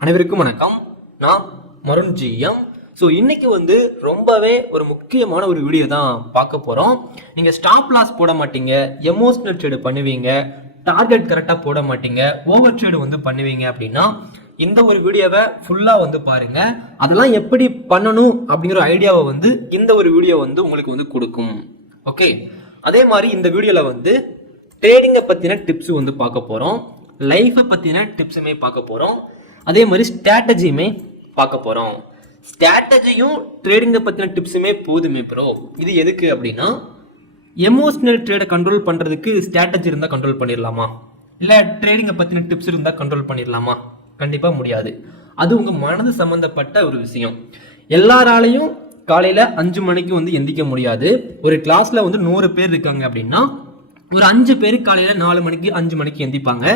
அனைவருக்கும் வணக்கம். நான் மருண் ஜிஎம். ஸோ இன்னைக்கு வந்து ரொம்பவே ஒரு முக்கியமான ஒரு வீடியோ தான் பார்க்க போகிறோம் நீங்கள் ஸ்டாப் லாஸ் போட மாட்டீங்க எமோஷனல் ட்ரேடு பண்ணுவீங்க டார்கெட் கரெக்டாக போட மாட்டீங்க ஓவர் ட்ரேடு வந்து பண்ணுவீங்க அப்படின்னா இந்த ஒரு வீடியோவை ஃபுல்லாக வந்து பாருங்க. அதெல்லாம் எப்படி பண்ணணும் அப்படிங்கிற ஐடியாவை வந்து இந்த ஒரு வீடியோ வந்து உங்களுக்கு வந்து கொடுக்கும். ஓகே அதே மாதிரி இந்த வீடியோவில் வந்து ட்ரேடிங்கை பற்றின டிப்ஸ் வந்து பார்க்க போகிறோம் லைஃப்பை பற்றின டிப்ஸுமே பார்க்க போகிறோம் அதே மாதிரி ஸ்ட்ராட்டஜியுமே பார்க்க போகிறோம் ஸ்ட்ராட்டஜியும் ட்ரேடிங்கை பற்றின டிப்ஸுமே போதுமே ப்ரோ இது எதுக்கு அப்படின்னா எமோஷ்னல் ட்ரேடை கண்ட்ரோல் பண்ணுறதுக்கு ஸ்ட்ராட்டஜி இருந்தால் கண்ட்ரோல் பண்ணிடலாமா இல்லை ட்ரேடிங்கை பற்றின டிப்ஸ் இருந்தால் கண்ட்ரோல் பண்ணிடலாமா கண்டிப்பாக முடியாது. அது உங்கள் மனது சம்மந்தப்பட்ட ஒரு விஷயம். எல்லாராலையும் காலையில் அஞ்சு மணிக்கு வந்து எந்திக்க முடியாது. ஒரு கிளாஸில் வந்து நூறு பேர் இருக்காங்க அப்படின்னா ஒரு அஞ்சு பேர் காலையில் நாலு மணிக்கு அஞ்சு மணிக்கு எந்திப்பாங்க.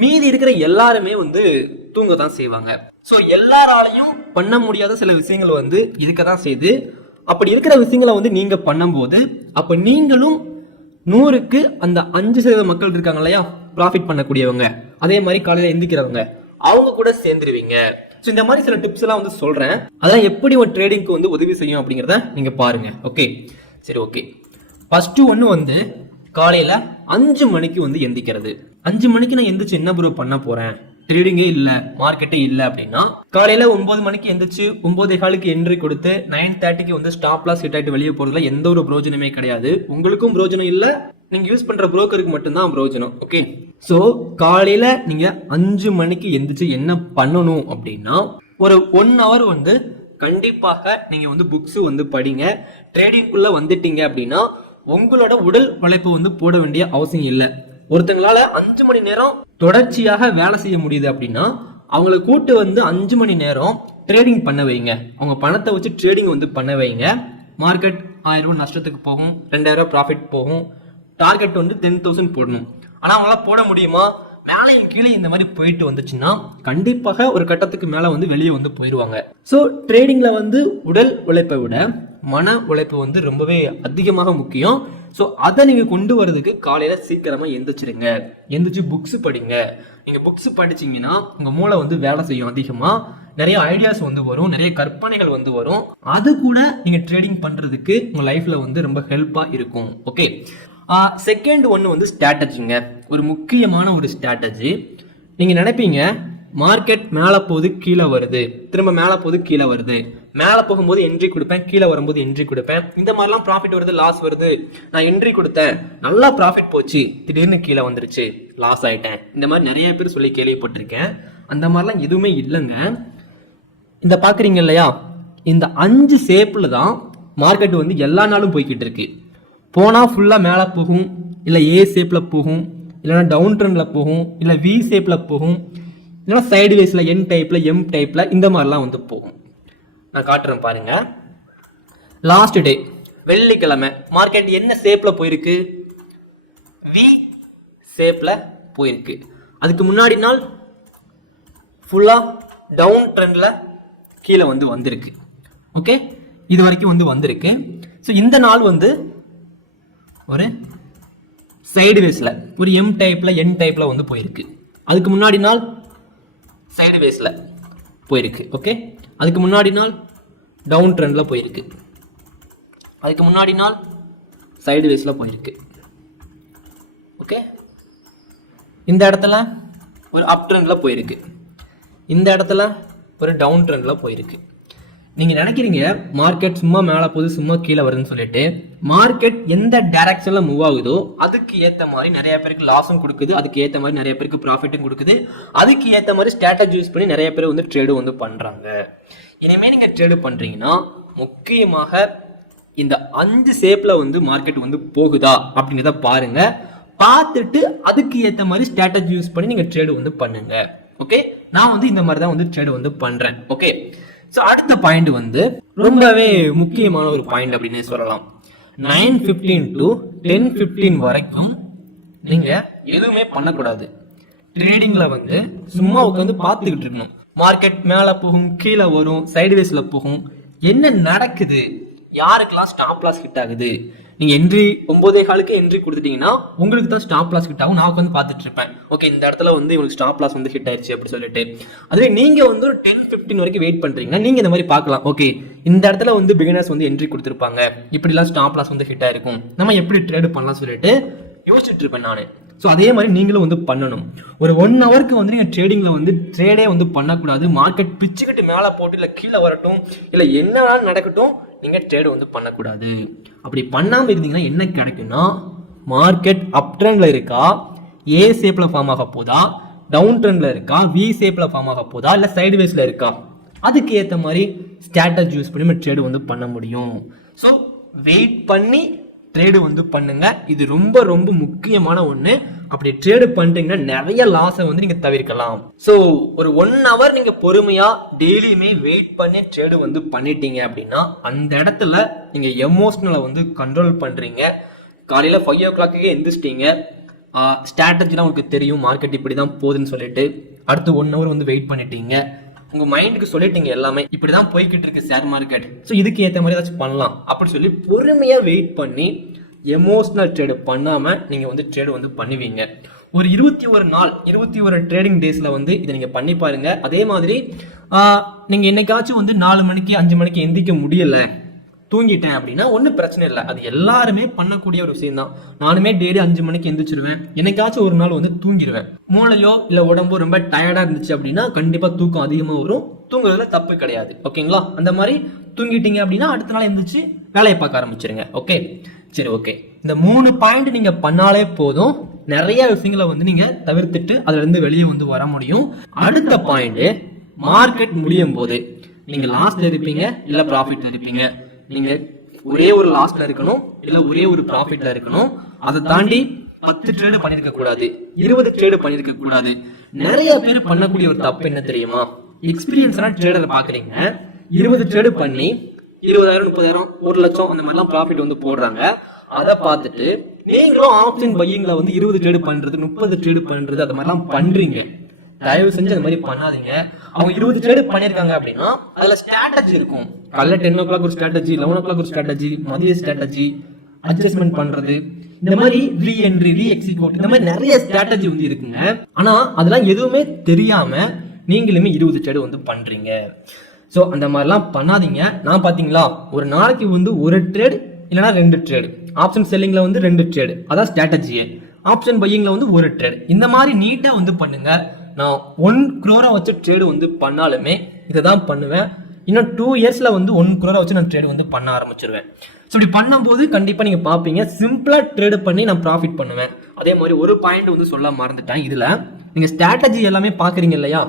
மீதி இருக்கிற எல்லாருமே வந்து தூங்க தான் செய்வாங்க. ஸோ எல்லாராலையும் பண்ண முடியாத சில விஷயங்கள் வந்து இருக்க தான் செய்யுது அப்படி இருக்கிற விஷயங்களை வந்து நீங்கள் பண்ணும்போது அப்போ நீங்களும் நூறுக்கு அந்த அஞ்சு சதவீத மக்கள் இருக்காங்க இல்லையா? ப்ராஃபிட் பண்ணக்கூடியவங்க. அதே மாதிரி காலையில் எந்திக்கிறவங்க. அவங்க கூட சேர்ந்துருவீங்க. ஸோ இந்த மாதிரி சில டிப்ஸ் எல்லாம் வந்து சொல்கிறேன் அதான் எப்படி ஒரு ட்ரேடிங்க்கு வந்து உதவி செய்யும் அப்படிங்கிறத நீங்கள் பாருங்க. ஓகே சரி ஓகே ஃபஸ்ட்டு ஒன்று வந்து காலையில அஞ்சு மணிக்கு வந்து எந்திக்கிறது. அஞ்சு மணிக்கு நான் எந்திரிச்சு என்ன ப்ரோ பண்ண போறேன்? ட்ரேடிங்கே இல்ல மார்க்கெட்டே இல்ல அப்படின்னா காலையில ஒன்பது மணிக்கு எந்திரிச்சு ஒன்பதே காலுக்கு என்ட்ரி கொடுத்து நைன் தேர்ட்டிக்கு வந்து ஸ்டாப் லாஸ் ஹிட் ஆயிட்டு வெளியே போறதுல எந்த ஒரு பிரோஜனமே கிடையாது. உங்களுக்கும் பிரோஜனம் இல்ல நீங்க யூஸ் பண்ற புரோக்கருக்கு மட்டும்தான் பிரோஜனம் ஓகே சோ காலையில நீங்க அஞ்சு மணிக்கு எந்திரிச்சு என்ன பண்ணணும் அப்படின்னா ஒரு ஒன் ஹவர் வந்து கண்டிப்பாக நீங்க வந்து புக்ஸ் வந்து படிங்க. ட்ரேடிங்குள்ள வந்துட்டீங்க அப்படின்னா உங்களோட உடல் உழைப்பு வந்து போட வேண்டிய அவசியம் இல்லை. ஒருத்தங்களால அஞ்சு மணி நேரம் தொடர்ச்சியாக வேலை செய்ய முடியுது அப்படின்னா அவங்கள கூட்டு வந்து அஞ்சு மணி நேரம் ட்ரேடிங் பண்ண வைங்க. அவங்க பணத்தை வச்சு ட்ரேடிங் வந்து பண்ண வைங்க. மார்க்கெட் ஆயிரம் ரூபாய் நஷ்டத்துக்கு போகும் ரெண்டாயிரம் ரூபாய் ப்ராஃபிட் போகும். டார்கெட் வந்து டென் தௌசண்ட் போடணும். ஆனால் அவங்களால போட முடியுமா? மேலையும் கீழே இந்த மாதிரி போயிட்டு வந்துச்சுன்னா கண்டிப்பாக ஒரு கட்டத்துக்கு மேலே வந்து வெளியே வந்து போயிடுவாங்க ஸோ ட்ரேடிங்கில் வந்து உடல் உழைப்பை விட மன உழைப்பு வந்து ரொம்பவே அதிகமாக முக்கியம். ஸோ அதை நீங்கள் கொண்டு வரதுக்கு காலையில் சீக்கிரமாக எந்திரிச்சிருங்க. எந்திரிச்சு புக்ஸ் படிங்க. நீங்கள் புக்ஸ் படிச்சிங்கன்னா உங்கள் மூளை வந்து வேலை செய்யும் அதிகமாக நிறைய ஐடியாஸ் வந்து வரும். நிறைய கற்பனைகள் வந்து வரும். அது கூட நீங்கள் ட்ரேடிங் பண்ணுறதுக்கு உங்கள் லைஃப்பில் வந்து ரொம்ப ஹெல்ப்பாக இருக்கும். ஓகே செகண்ட் ஒன்று வந்து ஸ்ட்ராட்டஜிங்க ஒரு முக்கியமான ஒரு ஸ்ட்ராட்டஜி நீங்கள் நினைப்பீங்க மார்க்கெட் மேலே போகுது கீழே வருது. திரும்ப மேலே போகுது கீழே வருது. மேலே போகும்போது என்ட்ரி கொடுப்பேன் கீழே வரும்போது என்ட்ரி கொடுப்பேன். இந்த மாதிரிலாம் ப்ராஃபிட் வருது லாஸ் வருது. நான் என்ட்ரி கொடுத்தேன். நல்லா ப்ராஃபிட் போச்சு. திடீர்னு கீழே வந்துருச்சு. லாஸ் ஆகிட்டேன் இந்த மாதிரி நிறைய பேர் சொல்லி கேள்விப்பட்டிருக்கேன். அந்த மாதிரிலாம் எதுவுமே இல்லைங்க. இந்த பார்க்குறீங்க இல்லையா? இந்த அஞ்சு ஷேப்பில் தான் மார்க்கெட் வந்து எல்லா நாளும் போய்கிட்டு இருக்கு. போனால் ஃபுல்லாக மேலே போகும் இல்லை ஏ ஷேப்பில் போகும் இல்லைன்னா டவுன் ட்ரெண்டில் போகும் இல்லை வி ஷேப்பில் போகும் இல்லைன்னா சைடு வேஸில் என் டைப்பில் எம் டைப்பில் இந்த மாதிரிலாம் வந்து போகும். நான் காட்டுறேன் பாருங்க. லாஸ்ட் டே வெள்ளிக்கிழமை. மார்க்கெட் என்ன ஷேப்பில் போயிருக்கு? வி ஷேப்பில் போயிருக்கு. அதுக்கு முன்னாடி நாள் ஃபுல்லாக டவுன் ட்ரெண்டில் கீழே வந்து வந்திருக்கு. ஓகே இது வரைக்கும் வந்து வந்திருக்கு. ஸோ இந்த நாள் வந்து ஒரு சைடு வேஸில் ஒரு எம் டைப்பில் என் டைப்பில் வந்து போயிருக்கு. அதுக்கு முன்னாடி நாள் சைடு வேஸில் போயிருக்கு ஓகே அதுக்கு முன்னாடி நாள் டவுன் ட்ரெண்டில் போயிருக்கு. அதுக்கு முன்னாடி நாள் சைடு வேஸில் போயிருக்கு ஓகே இந்த இடத்துல ஒரு அப் ட்ரெண்டில் போயிருக்கு. இந்த இடத்துல ஒரு டவுன் ட்ரெண்டில் போயிருக்கு. நீங்கள் நினைக்கிறீங்க மார்க்கெட் சும்மா மேலே போகுது சும்மா கீழே வருதுன்னு சொல்லிட்டு மார்க்கெட் எந்த டைரக்ஷனில் மூவ் ஆகுதோ அதுக்கு ஏற்ற மாதிரி நிறைய பேருக்கு லாஸும் கொடுக்குது அதுக்கு ஏற்ற மாதிரி நிறைய பேருக்கு ப்ராஃபிட்டும் கொடுக்குது அதுக்கு ஏற்ற மாதிரி ஸ்ட்ராட்டஜி யூஸ் பண்ணி நிறைய பேர் வந்து ட்ரேடு வந்து பண்ணுறாங்க இனிமேல் நீங்கள் ட்ரேடு பண்ணுறீங்கன்னா முக்கியமாக இந்த அஞ்சு ஷேப்பில் வந்து மார்க்கெட் வந்து போகுதா அப்படிங்கிறத பாருங்க. பார்த்துட்டு அதுக்கு ஏற்ற மாதிரி ஸ்ட்ராட்டஜி யூஸ் பண்ணி நீங்கள் ட்ரேடு வந்து பண்ணுங்க. ஓகே நான் வந்து இந்த மாதிரி தான் வந்து ட்ரேடு வந்து பண்ணுறேன் ஓகே ஸோ அடுத்த பாயிண்ட் வந்து ரொம்பவே முக்கியமான ஒரு பாயிண்ட் அப்படின்னு சொல்லலாம். Nine fifteen to ten fifteen வரைக்கும் நீங்கள் எதுவுமே பண்ணக்கூடாது. ட்ரேடிங்கில் வந்து சும்மா உட்காந்து பார்த்துக்கிட்டு இருக்கணும். மார்க்கெட் மேலே போகும் கீழே வரும் சைடுவேஸில் போகும். என்ன நடக்குது? யாருக்கெல்லாம் ஸ்டாப் லாஸ் ஹிட் ஆகுது? நீங்க என்ட்ரி ஒன்பதே காலுக்கு என்ட்ரி கொடுத்துட்டீங்கன்னா உங்களுக்கு தான் ஸ்டாப் லாஸ் ஹிட் ஆகும். நான் உட்காந்து பார்த்துட்டு இருப்பேன் ஓகே இந்த இடத்துல வந்து உங்களுக்கு ஸ்டாப் லாஸ் வந்து ஹிட் ஆயிடுச்சு அப்படின்னு சொல்லிட்டு. அதுவே நீங்க வந்து ஒரு டென் ஃபிஃப்டின் வரைக்கும் வெயிட் பண்றீங்கன்னா நீங்க இந்த மாதிரி பார்க்கலாம். ஓகே இந்த இடத்துல வந்து பிகினர்ஸ் வந்து என்ட்ரி கொடுத்துருப்பாங்க. இப்படிலாம் ஸ்டாப் லாஸ் வந்து ஹிட் ஆயிருக்கும். நம்ம எப்படி ட்ரேடு பண்ணலாம் சொல்லிட்டு யோசிச்சுட்டு இருப்பேன் நான். ஸோ அதே மாதிரி நீங்களும் வந்து பண்ணணும். ஒரு ஒன் ஹவருக்கு வந்து நீங்கள் ட்ரேடிங்கில் வந்து ட்ரேடே வந்து பண்ணக்கூடாது. மார்க்கெட் பிச்சுக்கிட்டு மேலே போட்டு இல்லை கீழே வரட்டும் இல்லை என்ன வேணாலும் நடக்கட்டும் நீங்கள் ட்ரேடு வந்து பண்ணக்கூடாது. அப்படி பண்ணாமல் இருந்தீங்கன்னா என்ன கிடைக்கும்னா மார்க்கெட் அப் ட்ரெண்டில் இருக்கா ஏ ஷேப்பில் ஃபார்ம் ஆக போதா டவுன் ட்ரெண்டில் இருக்கா வி ஷேப்பில் ஃபார்ம் ஆக போதா இல்லை சைடுவேஸில் இருக்கா? அதுக்கு ஏற்ற மாதிரி ஸ்ட்ராட்டஜி யூஸ் பண்ணி நம்ம ட்ரேடு வந்து பண்ண முடியும். ஸோ வெயிட் பண்ணி ட்ரேடு வந்து பண்ணுங்கள் இது ரொம்ப ரொம்ப முக்கியமான ஒன்று அப்படி ட்ரேடு பண்ணிட்டீங்கன்னா நிறைய லாஸை வந்து நீங்கள் தவிர்க்கலாம். ஸோ ஒரு ஒன் ஹவர் நீங்கள் பொறுமையாக டெய்லியுமே வெயிட் பண்ணி ட்ரேடு வந்து பண்ணிட்டீங்க அப்படின்னா அந்த இடத்துல நீங்கள் எமோஷ்னலை வந்து கண்ட்ரோல் பண்ணுறீங்க காலையில் ஃபைவ் ஓ கிளாக்குக்கே எந்திரிச்சிட்டீங்க. ஸ்ட்ராட்டஜிலாம் உங்களுக்கு தெரியும். மார்க்கெட் இப்படி தான் போகுதுன்னு சொல்லிட்டு அடுத்து ஒன் ஹவர் வந்து வெயிட் பண்ணிட்டீங்க. உங்கள் மைண்டுக்கு சொல்லிட்டீங்க எல்லாமே. இப்படிதான் போய்கிட்டு இருக்கு ஷேர் மார்க்கெட் ஸோ இதுக்கு ஏற்ற மாதிரி ஏதாச்சும் பண்ணலாம். அப்படின்னு சொல்லி பொறுமையாக வெயிட் பண்ணி எமோஷ்னல் ட்ரேடு பண்ணாமல் நீங்கள் வந்து ட்ரேடு வந்து பண்ணுவீங்க. ஒரு இருபத்தி ஒரு நாள் இருபத்தி ஒரு ட்ரேடிங் டேஸில் வந்து இதை நீங்கள் பண்ணி பாருங்கள் அதே மாதிரி நீங்கள் என்னைக்காச்சும் வந்து நாலு மணிக்கு அஞ்சு மணிக்கு எந்திரிக்க முடியல தூங்கிட்டேன் அப்படின்னா ஒன்றும் பிரச்சனை இல்லை. அது எல்லாருமே பண்ணக்கூடிய ஒரு விஷயம் தான். நானுமே டெய்லி அஞ்சு மணிக்கு எந்திரிச்சிருவேன். என்னைக்காச்சும் ஒரு நாள் வந்து தூங்கிடுவேன் மூளையோ இல்லை உடம்போ ரொம்ப டயர்டாக இருந்துச்சு அப்படின்னா கண்டிப்பாக தூக்கம் அதிகமாக வரும். தூங்குறதுல தப்பு கிடையாது. ஓகேங்களா? அந்த மாதிரி தூங்கிட்டீங்க அப்படின்னா அடுத்த நாள் எந்திரிச்சு வேலையை பார்க்க ஆரம்பிச்சிருங்க. ஓகே? சரி ஓகே இந்த மூணு பாயிண்ட் நீங்கள் பண்ணாலே போதும். நிறைய விஷயங்களை வந்து நீங்கள் தவிர்த்துட்டு அதுலேருந்து வெளியே வந்து வர முடியும். அடுத்த பாயிண்ட் மார்க்கெட் முடியும் போது நீங்கள் லாஸ்ட்ல இருப்பீங்க இல்லை ப்ராஃபிட்ல இருப்பீங்க. நீங்க ஒரே ஒரு லாஸ்ட்ல இருக்கணும் இல்லை ஒரே ஒரு ப்ராஃபிட்ல இருக்கணும். அதை தாண்டி பத்து ட்ரேடு பண்ணிருக்க கூடாது இருபது ட்ரேடு பண்ணிருக்க கூடாது. நிறைய பேர் பண்ணக்கூடிய ஒரு தப்பு என்ன தெரியுமா? எக்ஸ்பீரியன்ஸான ட்ரேடரை பாக்குறீங்க இருபது ட்ரேடு பண்ணி இருபதாயிரம் முப்பதாயிரம் ஒரு லட்சம் அந்த மாதிரிலாம் ப்ராஃபிட் வந்து போடுறாங்க. அதை பார்த்துட்டு நீங்களும் ஆப்ஷன் பையிங்ல வந்து இருபது ட்ரேடு பண்றது முப்பது ட்ரேடு பண்றது அது மாதிரிலாம் பண்றீங்க. தயவு செஞ்சு அந்த மாதிரி பண்ணாதீங்க. அவங்க இருபது ட்ரேடு பண்ணியிருக்காங்க அப்படின்னா அதுல ஸ்ட்ராட்டஜி இருக்கும். காலைல டென் ஓ கிளாக் ஒரு ஸ்ட்ராட்டஜி லெவன் ஓ கிளாக் ஒரு ஸ்ட்ராட்டஜி மதிய ஸ்ட்ராட்டஜி அட்ஜஸ்ட்மெண்ட் பண்றது. இந்த மாதிரி ரீ என்ட்ரி ரீ எக்ஸிக்யூட் இந்த மாதிரி நிறைய ஸ்ட்ராட்டஜி வந்து இருக்குங்க. ஆனா அதெல்லாம் எதுவுமே தெரியாம நீங்களுமே இருபது ட்ரேடு வந்து பண்றீங்க. ஸோ அந்த மாதிரிலாம் பண்ணாதீங்க. நான் பார்த்தீங்களா ஒரு நாளைக்கு வந்து ஒரு ட்ரேடு இல்லைனா ரெண்டு ட்ரேடு ஆப்ஷன் செல்லிங்கில் வந்து ரெண்டு ட்ரேடு அதான் ஸ்ட்ராட்டஜியே ஆப்ஷன் பையிங்கில் வந்து ஒரு ட்ரேடு இந்த மாதிரி நீட்டாக வந்து பண்ணுங்க. நான் ஒன் குரோரை வச்சு ட்ரேடு வந்து பண்ணாலுமே இதை தான் பண்ணுவேன். இன்னும் டூ இயர்ஸில் வந்து ஒன் குரோரை வச்சு நான் ட்ரேடு வந்து பண்ண ஆரம்பிச்சிருவேன். ஸோ இப்படி பண்ணும்போது கண்டிப்பாக நீங்கள் பார்ப்பீங்க சிம்பிளாக ட்ரேடு பண்ணி நான் ப்ராஃபிட் பண்ணுவேன். அதே மாதிரி ஒரு பாயிண்ட் வந்து சொல்ல மறந்துட்டேன். இதில் நீங்கள் ஸ்ட்ராட்டஜி எல்லாமே பார்க்குறீங்க இல்லையா?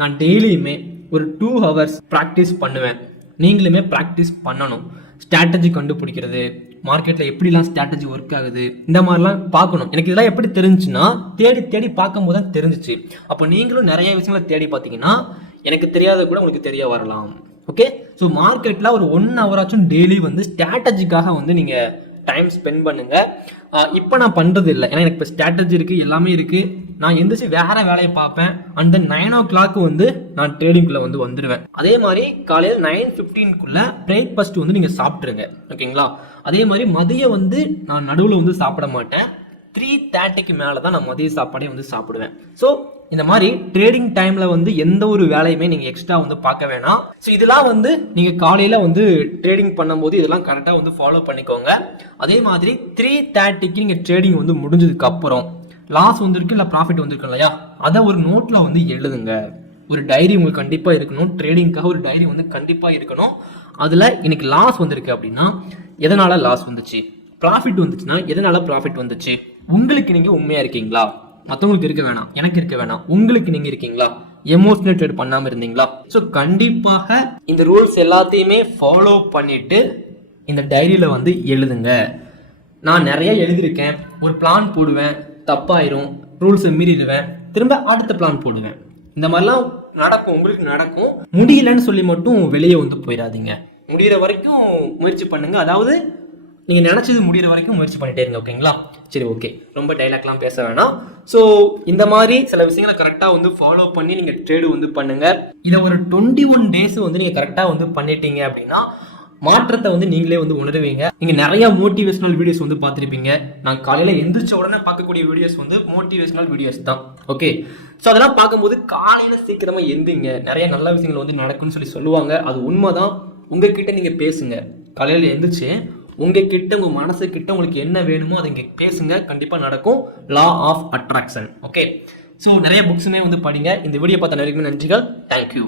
நான் டெய்லியுமே ஒரு டூ ஹவர்ஸ் ப்ராக்டிஸ் பண்ணுவேன். நீங்களுமே ப்ராக்டிஸ் பண்ணணும். ஸ்ட்ராட்டஜி கண்டுபிடிக்கிறது. மார்க்கெட்டில் எப்படிலாம் ஸ்ட்ராட்டஜி ஒர்க் ஆகுது? இந்த மாதிரிலாம் பார்க்கணும். எனக்கு இதெல்லாம் எப்படி தெரிஞ்சுன்னா தேடி தேடி பார்க்கும்போது தான் தெரிஞ்சிச்சு. அப்போ நீங்களும் நிறைய விஷயங்களை தேடி பார்த்தீங்கன்னா எனக்கு தெரியாத கூட உங்களுக்கு தெரிய வரலாம். ஓகே ஸோ மார்க்கெட்டில் ஒரு ஒன் ஹவராச்சும் டெய்லி வந்து ஸ்ட்ராட்டஜிக்காக வந்து நீங்கள் டைம் ஸ்பெண்ட் பண்ணுங்கள் இப்போ நான் பண்ணுறது இல்லை ஏன்னா எனக்கு இப்போ ஸ்ட்ராட்டஜி இருக்குது எல்லாமே இருக்குது நான் எந்திரிச்சு வேறு வேலையை பார்ப்பேன். And then nine o'clock வந்து நான் ட்ரேடிங்குள்ளே வந்து வந்துடுவேன் அதே மாதிரி காலையில் நைன் ஃபிஃப்டீனுக்குள்ளே பிரேக்ஃபாஸ்ட் வந்து நீங்கள் சாப்பிட்ருங்க ஓகேங்களா? அதே மாதிரி மதியம் வந்து நான் நடுவில் வந்து சாப்பிட மாட்டேன். த்ரீ தேர்ட்டிக்கு மேலே தான் நான் மதிய சாப்பாடே வந்து சாப்பிடுவேன். ஸோ இந்த மாதிரி ட்ரேடிங் டைம்ல வந்து எந்த ஒரு வேலையுமே நீங்க எக்ஸ்ட்ரா வந்து பார்க்க வேணாம். ஸோ இதெல்லாம் வந்து நீங்க காலையில வந்து ட்ரேடிங் பண்ணும்போது இதெல்லாம் கரெக்டாக வந்து ஃபாலோ பண்ணிக்கோங்க. அதே மாதிரி த்ரீ தேர்ட்டிக்கு நீங்க ட்ரேடிங் வந்து முடிஞ்சதுக்கு அப்புறம் லாஸ் வந்திருக்கு இல்லை ப்ராஃபிட் வந்திருக்கு இல்லையா? அதை ஒரு நோட்டில் வந்து எழுதுங்க. ஒரு டைரி உங்களுக்கு கண்டிப்பாக இருக்கணும். ட்ரேடிங்க்காக ஒரு டைரி வந்து கண்டிப்பாக இருக்கணும். அதில் இன்னைக்கு லாஸ் வந்திருக்கு அப்படின்னா எதனால் லாஸ் வந்துச்சு? ப்ராஃபிட் வந்துச்சுன்னா எதனால் ப்ராஃபிட் வந்துச்சு? உங்களுக்கு நீங்கள் உண்மையாக இருக்கீங்களா? மற்றவங்களுக்கு இருக்க வேணாம். எனக்கு இருக்க வேணாம். உங்களுக்கு நீங்கள் இருக்கீங்களா? எமோஷனேட்டட் பண்ணாமல் இருந்தீங்களா? ஸோ கண்டிப்பாக இந்த ரூல்ஸ் எல்லாத்தையுமே ஃபாலோ பண்ணிவிட்டு இந்த டைரியில் வந்து எழுதுங்க. நான் நிறைய எழுதியிருக்கேன். ஒரு பிளான் போடுவேன். தப்பாயிரும். ரூல்ஸை மீறிடுவேன். திரும்ப அடுத்த பிளான் போடுவேன். இந்த மாதிரிலாம் நடக்கும். உங்களுக்கு நடக்கும். முடியலன்னு சொல்லி மட்டும் வெளியே வந்து போயிடாதீங்க. முடியிற வரைக்கும் முயற்சி பண்ணுங்க. அதாவது நீங்க நினைச்சது முடிகிற வரைக்கும் முயற்சி பண்ணிட்டே இருங்க ஓகேங்களா? சரி ஓகே. ரொம்ப டைலாக்லாம் பேச வேணாம். ஸோ இந்த மாதிரி சில விஷயங்களை கரெக்டாக வந்து ஃபாலோ பண்ணி நீங்க ட்ரேடு வந்து பண்ணுங்க. இதை ஒரு டுவெண்ட்டி ஒன் டேஸ் வந்து நீங்க கரெக்டாக வந்து பண்ணிட்டீங்க அப்படின்னா மாற்றத்தை வந்து நீங்களே வந்து உணருவீங்க. நீங்க நிறைய மோட்டிவேஷனல் வீடியோஸ் வந்து பார்த்துருப்பீங்க. நான் காலையில எந்திரிச்ச உடனே பார்க்கக்கூடிய வீடியோஸ் வந்து மோட்டிவேஷனல் வீடியோஸ் தான். ஓகே ஸோ அதெல்லாம் பார்க்கும்போது காலையில சீக்கிரமா எந்திங்க. நிறைய நல்ல விஷயங்கள் வந்து நடக்கும்னு சொல்லி சொல்லுவாங்க. அது உண்மைதான். உங்ககிட்ட நீங்க பேசுங்க. காலையில எந்திரிச்சு உங்ககிட்ட உங்கள் மனசு கிட்ட உங்களுக்கு என்ன வேணுமோ அதை இங்கே பேசுங்க. கண்டிப்பாக நடக்கும். Law of attraction okay so நிறைய புக்ஸுமே வந்து படிங்க. இந்த வீடியோ பார்த்த நிறைய நன்றிகள். தேங்க்யூ